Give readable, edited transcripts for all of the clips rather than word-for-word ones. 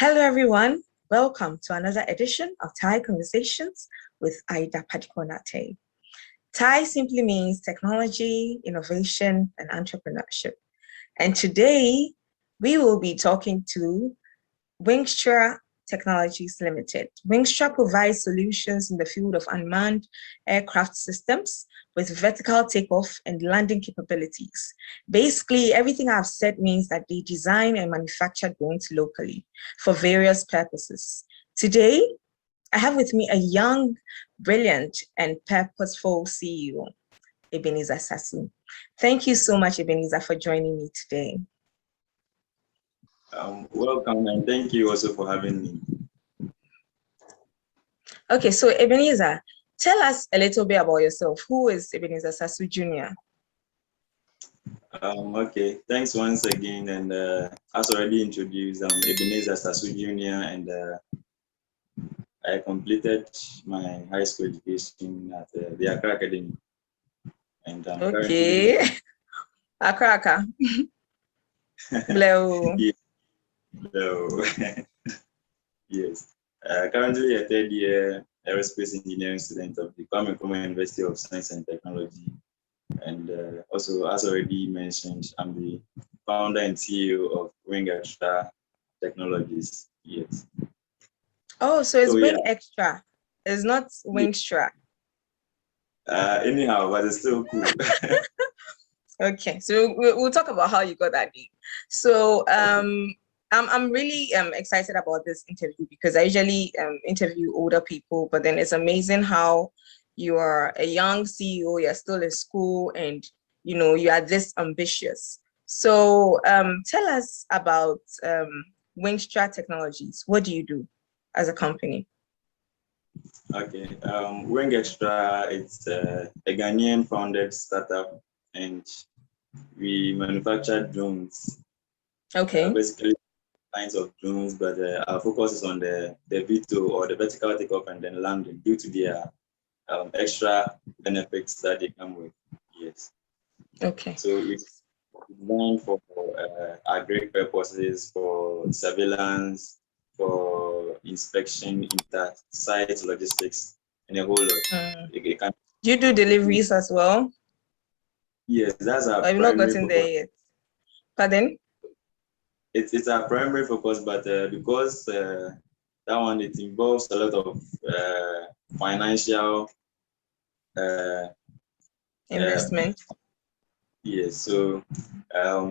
Hello, everyone. Welcome to another edition of Thai Conversations with Ida Padikuor Na-Tei. Thai simply means technology, innovation, and entrepreneurship. And today, we will be talking to Wingxtrer Technologies Limited. Wingxtrer provides solutions in the field of unmanned aircraft systems with vertical takeoff and landing capabilities. Basically, everything I've said means that they design and manufacture drones locally for various purposes. Today, I have with me a young, brilliant, and purposeful CEO, Ebenezer Sasu. Thank you so much, Ebenezer, for joining me today. Welcome, and thank you also for having me. Okay, so Ebenezer, tell us a little bit about yourself. Who is Ebenezer Sasu Jr.? Okay, thanks once again. And as already introduced, I'm Ebenezer Sasu Jr. and I completed my high school education at the Accra Academy. And okay, Accra. Hello. Hello. Yes. Currently a third year aerospace engineering student of the Kwame Nkrumah University of Science and Technology. And also, as already mentioned, I'm the founder and CEO of Wingxtrer Technologies. Yes. Oh, so it's Wingxtrer. It's not Wingxtrer. Anyhow, but it's still cool. Okay, so we'll talk about how you got that name. So I'm really excited about this interview because I usually interview older people, but then it's amazing how you are a young CEO, you're still in school, and you are this ambitious. So tell us about Wingxtrer Technologies. What do you do as a company? Okay, Wingxtrer, it's a Ghanaian founded startup, and we manufacture drones. Okay. Basically kinds of drones, but our focus is on the VTOL or the vertical takeoff and then landing due to their extra benefits that they come with. Yes. Okay. So it's designed for agri purposes, for surveillance, for inspection, inter-site logistics, and a whole lot. Do you do deliveries as well? Yes, that's our I've not gotten there yet. Pardon? It's our primary focus, but because that one, it involves a lot of financial investment. Yes, so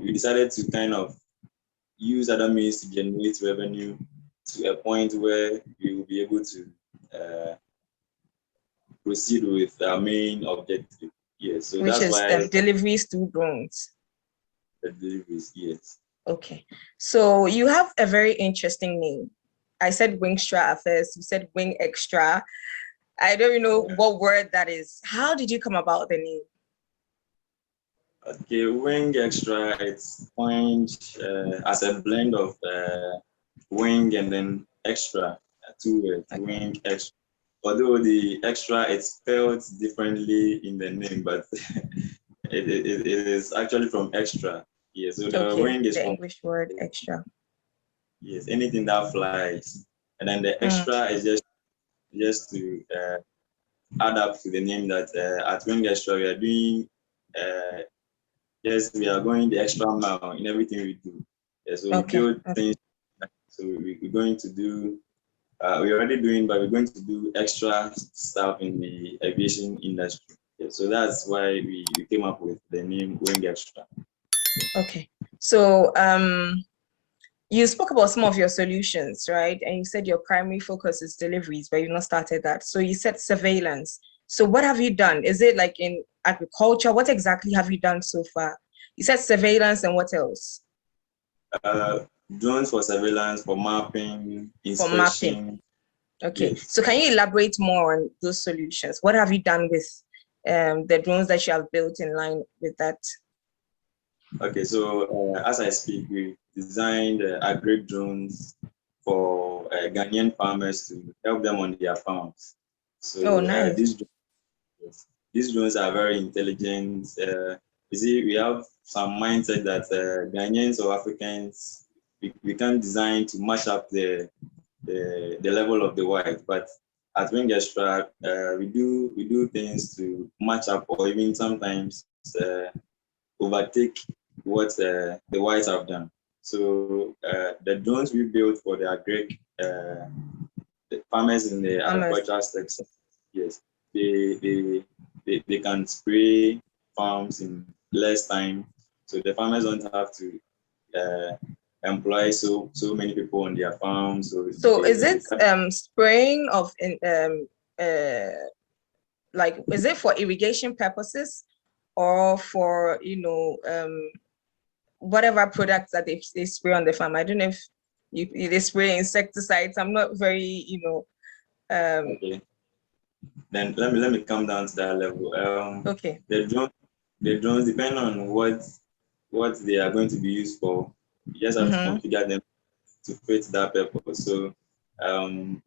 we decided to kind of use other means to generate revenue to a point where we will be able to proceed with our main objective. Yes, so which that's is why deliveries through drones. The deliveries, yes. Okay, so you have a very interesting name. I said Wingxtrer at first. You said Wingxtrer. I don't know what word that is. How did you come about the name? Okay, Wingxtrer, it's coined as a blend of wing and then extra, two words, okay. Wing extra. Although the extra it's spelled differently in the name, but it is actually from extra. Yes, so the wing is the from English word extra. Yes, anything that flies, and then the extra is just to add up to the name that at Wingxtrer we are doing. Yes, we are going the extra mile in everything we do. Yeah, so we build things. So we're going to do. We're already doing, but we're going to do extra stuff in the aviation industry. Yeah, so that's why we came up with the name Wingxtrer. Okay, so you spoke about some of your solutions, right? And you said your primary focus is deliveries, but you've not started that. So you said surveillance. So what have you done? Is it like in agriculture? What exactly have you done so far? You said surveillance, and what else? Drones for surveillance, for mapping, inspection. For mapping. Okay, yes. So can you elaborate more on those solutions? What have you done with the drones that you have built in line with that? Okay, so as I speak, we designed agri drones for Ghanaian farmers to help them on their farms. So nice. These drones are very intelligent. You see, we have some mindset that Ghanaians or Africans, we can't design to match up the level of the white, but at Wingxtrer, we do things to match up or even sometimes overtake what the whites have done. So the drones we built for the farmers in the agricultural sector, yes, they can spray farms in less time, so the farmers don't have to employ so many people on their farms. So is it spraying of like, is it for irrigation purposes or for, you know, whatever products that they spray on the farm? I don't know if they spray insecticides. I'm not very, you know. Okay. Then let me come down to that level. Okay. The drones depend on what they are going to be used for. You just have to configure them to fit that purpose. So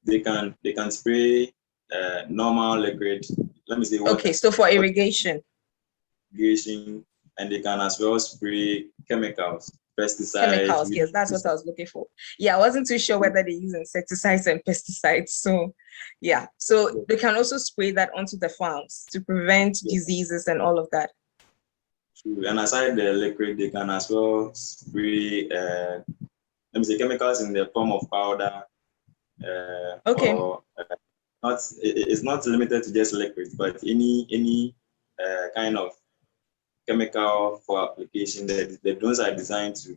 they can spray normal liquid. Let me say water. Okay, so for irrigation. Irrigation, and they can as well spray chemicals, pesticides. Chemicals, yes, that's what I was looking for. Yeah, I wasn't too sure whether they use insecticides and pesticides. So yeah, so they can also spray that onto the farms to prevent diseases and all of that. True. And aside the liquid, they can as well spray let me say chemicals in the form of powder. Okay. Or, it's not limited to just liquid, but any kind of chemical for application. The drones are designed to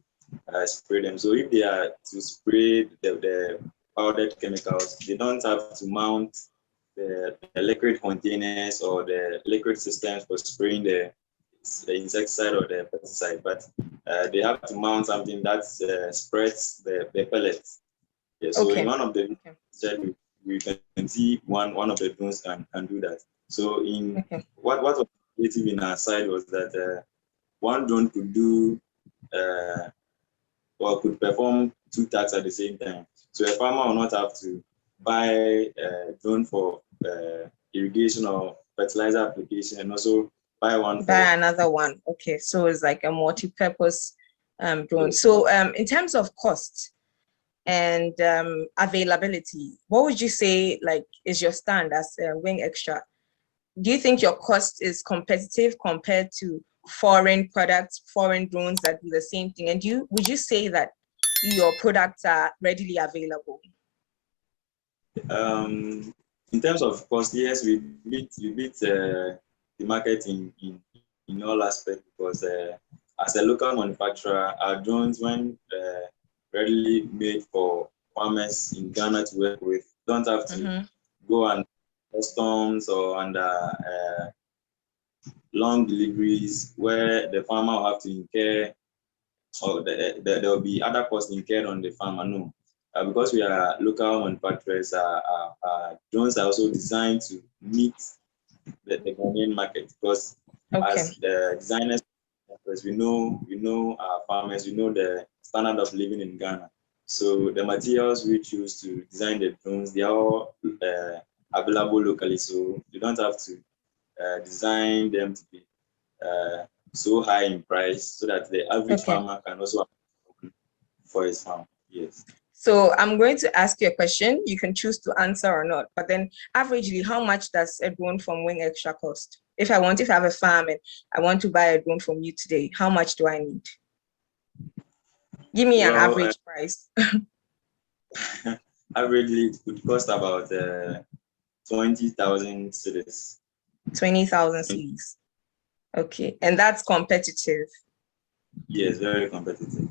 spray them. So if they are to spray the powdered chemicals, they don't have to mount the liquid containers or the liquid systems for spraying the insecticide or the pesticide, but they have to mount something that spreads the pellets. Yeah, so in one of the we can see one of the drones can do that. So in what was creative in our side was that one drone could do or could perform two tasks at the same time. So a farmer will not have to buy a drone for irrigation or fertilizer application, and also buy another one. Okay, so it's like a multi-purpose drone. So in terms of cost and availability, what would you say like is your stand as Wingxtrer? Do you think your cost is competitive compared to foreign products, foreign drones that do the same thing? And would you say that your products are readily available? In terms of cost, yes, we beat the market in all aspects, because as a local manufacturer, our drones, when readily made for farmers in Ghana to work with, don't have to go and customs or under long deliveries where the farmer will have to incur, or there will be other costs incurred on the farmer. No, because we are local manufacturers, drones are also designed to meet the Ghanaian market, because as the designers, we know our farmers, we know the standard of living in Ghana. So the materials we choose to design the drones, they are all available locally. So you don't have to design them to be so high in price, so that the average farmer can also afford for his farm. Yes. So I'm going to ask you a question. You can choose to answer or not. But then, averagely, how much does a drone from Wingxtrer cost? If I have a farm and I want to buy a drone from you today, how much do I need? Give me an average price. Averagely, it would cost about 20,000 cedis. 20,000 cedis. Okay, and that's competitive. Yes, very competitive.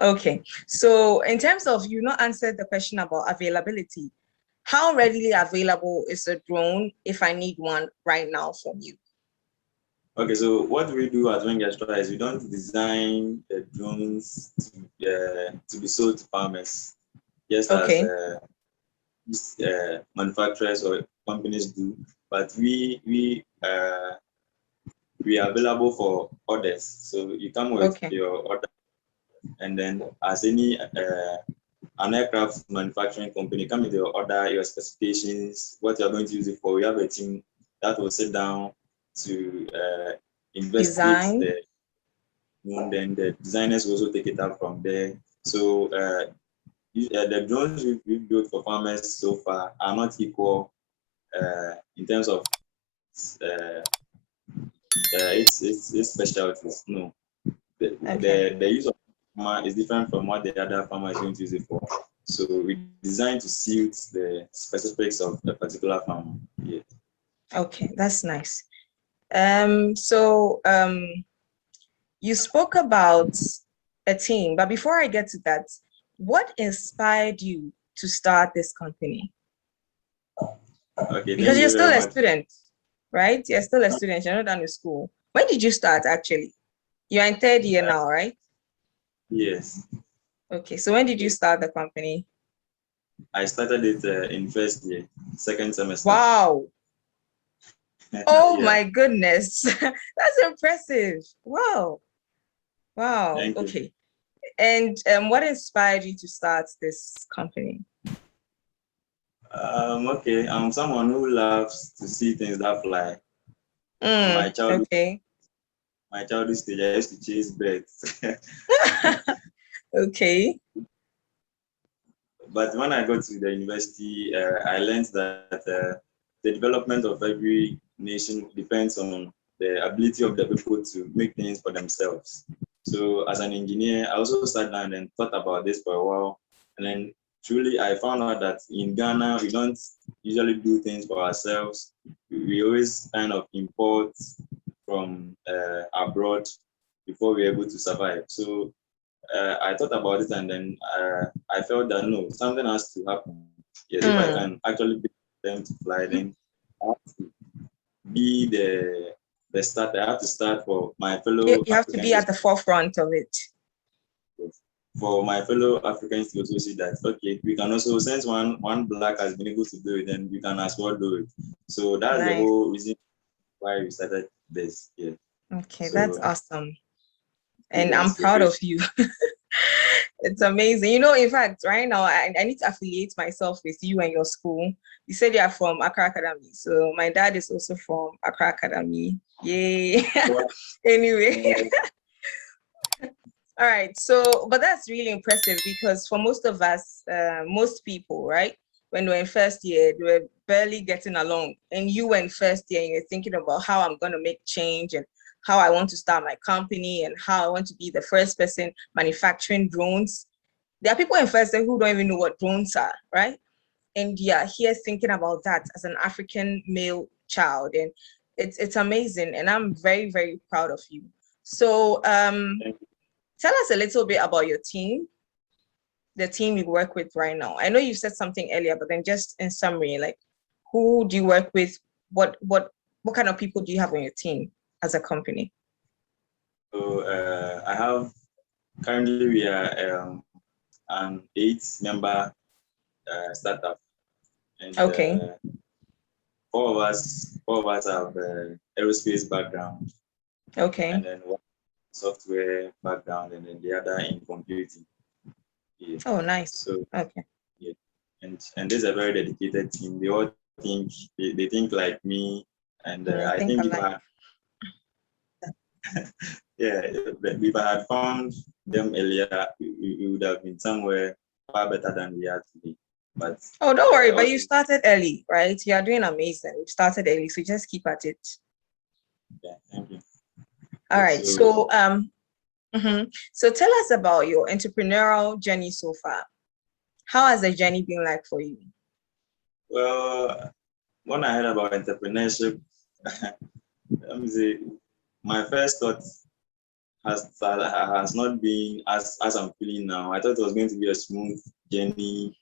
Okay, so in terms of, you not answered the question about availability. How readily available is a drone if I need one right now from you? Okay, so what we do at Wingxtrer is we don't design the drones to be sold to farmers, just as manufacturers or companies do, but we are available for orders. So you come with your order, and then as any an aircraft manufacturing company, come with your order, your specifications, what you're going to use it for. We have a team that will sit down to investigate and then the designers will also take it up from there. So the drones we've built for farmers so far are not equal in terms of its specialties. No, the use of farmer is different from what the other farmer is going to use it for. So we designed to suit the specifics of a particular farmer. Yeah. Okay, that's nice. You spoke about a team, but before I get to that, what inspired you to start this company? Okay, Because thank you're you still very a much. student, right? You're still a student, you're not done with school. When did you start actually? You're in third year now, right? Yes. Okay, so when did you start the company? I started it in first year, second semester. Wow. Oh Yeah. my goodness. That's impressive. Wow. Wow. Thank you. Okay. And what inspired you to start this company? Okay, I'm someone who loves to see things that fly. My Okay. childhood stage, I used to chase birds. Okay. But when I got to the university, I learned that the development of every nation depends on the ability of the people to make things for themselves. So as an engineer, I also sat down and thought about this for a while. And then truly I found out that in Ghana, we don't usually do things for ourselves. We always kind of import from abroad before we're able to survive. So I thought about it, and then I felt that no, something has to happen. Yes, if I can actually get them to fly, then I have to be the starter. I have to start for my fellow You have to be Africans. at the forefront of it. For my fellow Africans to also see that okay, we can also, since one black has been able to do it, then we can as well do it. So that's the Nice. whole reason why we started this. Yeah. Okay, So, that's awesome. And I'm yes, proud of you. It's amazing. You know, in fact, right now, I need to affiliate myself with you and your school. You said you are from Accra Academy. So my dad is also from Accra Academy. Yay. Anyway. All right. So, but that's really impressive because for most of us, most people, right, when we're in first year, they were barely getting along. And you were in first year and you're thinking about how I'm going to make change and how I want to start my company and how I want to be the first person manufacturing drones. There are people in first year who don't even know what drones are, right? And you're here thinking about that as an African male child. And it's amazing. And I'm very, very proud of you. So tell us a little bit about your team, the team you work with right now. I know you said something earlier, but then just in summary, like who do you work with? What kind of people do you have on your team as a company? So I have currently we are an 8-member startup, and Okay. four of us have aerospace background, Okay. and then one software background, and then the other in computing. Yeah. Oh, nice. So Okay. yeah, and this is a very dedicated team. They all think they think like me, and I think if I yeah, if I had found them earlier, we would have been somewhere far better than we are today. But oh, don't worry, but you started early, right? You are doing amazing. You started early, so just keep at it. Yeah, thank you. All right. So so tell us about your entrepreneurial journey so far. How has the journey been like for you? Well, when I heard about entrepreneurship, let me say, my first thought has not been as I'm feeling now. I thought it was going to be a smooth journey,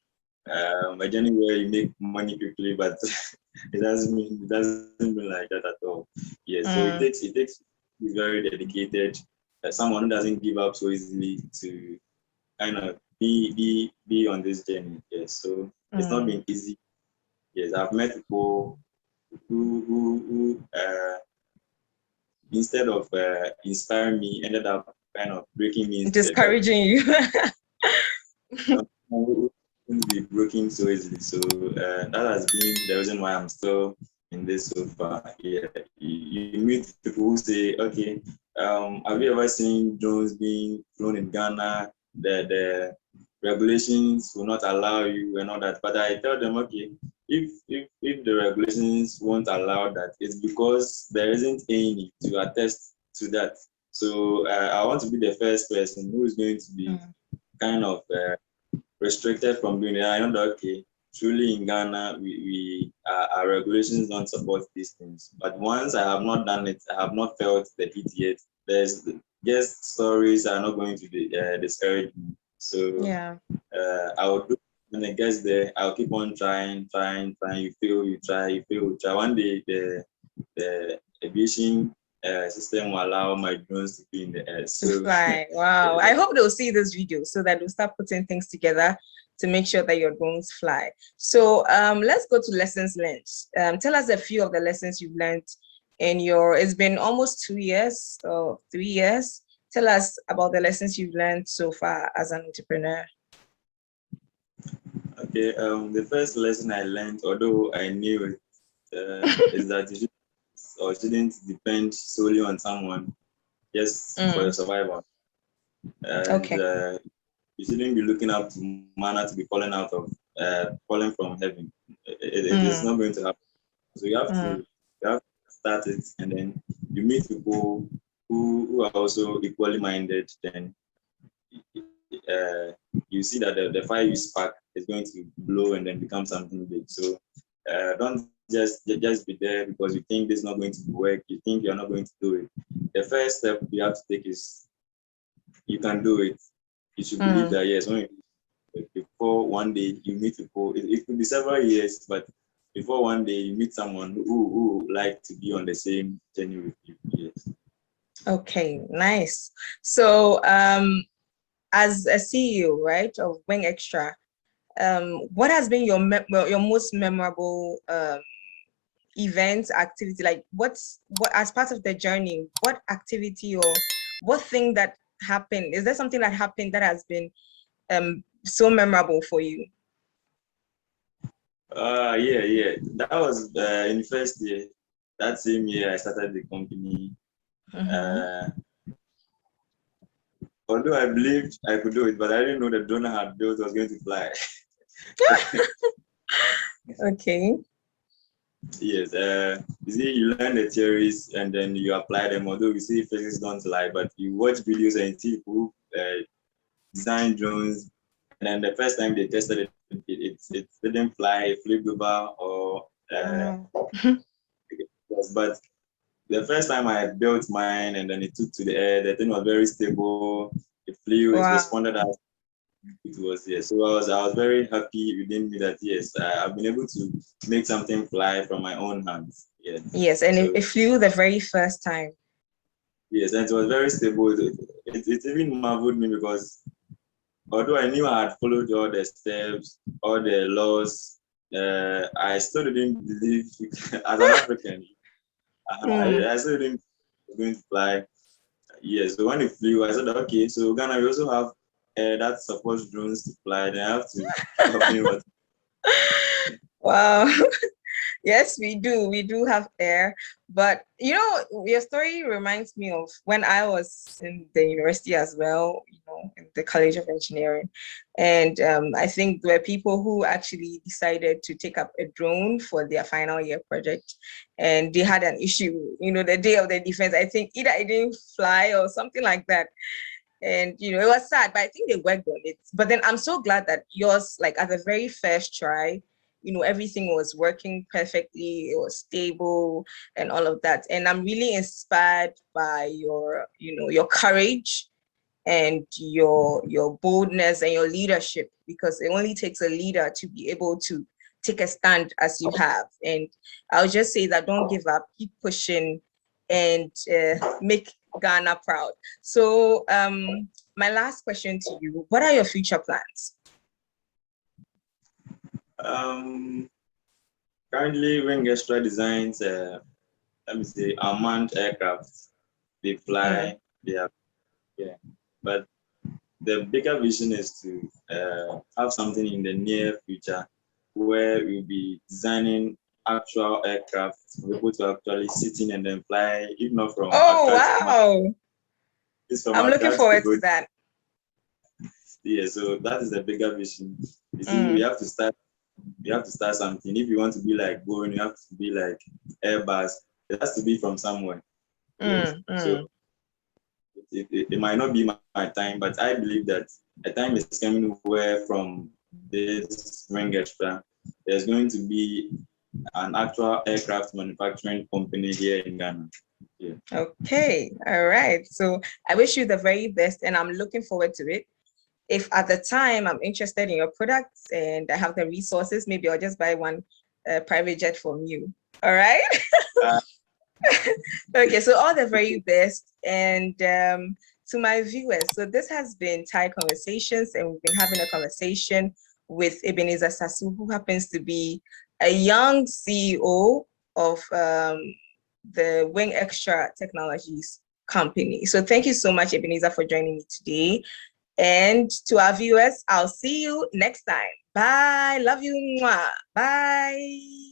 a journey where you make money quickly, but it doesn't mean like that at all. Yeah, so it takes very dedicated, someone who doesn't give up so easily to kind of be on this journey. Yes, so it's not been easy. Yes, I've met people who instead of inspiring me, ended up kind of breaking me. Discouraging you. Wouldn't be broken so easily. So that has been the reason why I'm still in this so far. Yeah, you meet people who say, okay, have you ever seen drones being flown in Ghana? the regulations will not allow you and all that. But I tell them, okay, if the regulations won't allow that, it's because there isn't any to attest to that. So I want to be the first person who is going to be kind of restricted from doing it. I know that, okay, truly in Ghana, our regulations don't support these things. But once I have not done it, I have not felt the heat yet. There's just stories are not going to discourage me. So Yeah. I will do. When it gets there, I'll keep on trying. You fail, you try, you fail, you try. One day, the aviation system will allow my drones to be in the air. So, to fly. Wow. I hope they'll see this video so that they'll start putting things together to make sure that your drones fly. So let's go to lessons learned. Tell us a few of the lessons you've learned in it's been almost 2 years or 3 years. Tell us about the lessons you've learned so far as an entrepreneur. Okay, the first lesson I learned, although I knew it, is that you shouldn't depend solely on someone just for your survival. And you shouldn't be looking up to manna to be falling from heaven. It is not going to happen. So you have to start it, and then you meet people who are also equally minded. Then you see that the fire you spark is going to blow and then become something big. So don't just be there because you think this is not going to work. You think you're not going to do it. The first step you have to take is you can do it. You should believe that, yes, before one day you meet people, it could be several years, but before one day you meet someone who would like to be on the same journey with you. Yes. Okay, nice. So as a CEO, right, of Wingxtrer, what has been your most memorable event, activity? Like what as part of the journey, what activity or what thing that happened? Is there something that happened that has been so memorable for you? Yeah. That was in first year. That same year I started the company. Although I believed I could do it, but I didn't know the drone I had built was going to fly. Okay. Yes, you see, you learn the theories and then you apply them. Although you see physics don't lie, but you watch videos and see people design drones, and then the first time they tested it didn't fly, it flipped over, or but the first time I built mine and then it took to the air, the thing was very stable. It flew, it responded as it was. Yes. So I was very happy within me that yes, I've been able to make something fly from my own hands. Yes. Yes, and it flew the very first time. Yes, and it was very stable. It even marveled me because although I knew I had followed all the steps, all the laws, I still didn't believe as an African. I still didn't going to fly. Yes, so when it flew, I said, okay, so Ghana, we also have that supports drones to fly. Then I have to stop doing what. Wow. Yes, we do. We do have air. But, you know, your story reminds me of when I was in the university as well, you know, in the College of Engineering. And I think there were people who actually decided to take up a drone for their final year project. And they had an issue, you know, the day of the defense. I think either it didn't fly or something like that. And, you know, it was sad, but I think they worked on it. But then I'm so glad that yours, like at the very first try, you know, everything was working perfectly, it was stable and all of that. And I'm really inspired by your, you know, your courage and your boldness and your leadership, because it only takes a leader to be able to take a stand as you have. And I'll just say that don't give up, keep pushing and make Ghana proud. So my last question to you, what are your future plans? Currently, Wingxtrer designs, let me say, unmanned aircraft. They fly, they are, yeah. But the bigger vision is to have something in the near future where we'll be designing actual aircraft for people to actually sit in and then fly, if not from oh, Accra wow. to I'm looking forward to that. Yeah, so that is the bigger vision. You see, we have to start. You have to start something. If you want to be like Boeing, you have to be like Airbus. It has to be from somewhere. Yes. So it might not be my time, but I believe that a time is coming where from this Wingxtrer, there's going to be an actual aircraft manufacturing company here in Ghana. Yeah. Okay, all right. So I wish you the very best, and I'm looking forward to it. If at the time I'm interested in your products and I have the resources, maybe I'll just buy one private jet from you. All right. Okay, so all the very best. And to my viewers, so this has been Thai Conversations, and we've been having a conversation with Ebenezer Sasu, who happens to be a young CEO of the Wingxtrer Technologies company. So thank you so much, Ebenezer, for joining me today. And to our viewers, I'll see you next time. Bye. Love you. Mwah. Bye.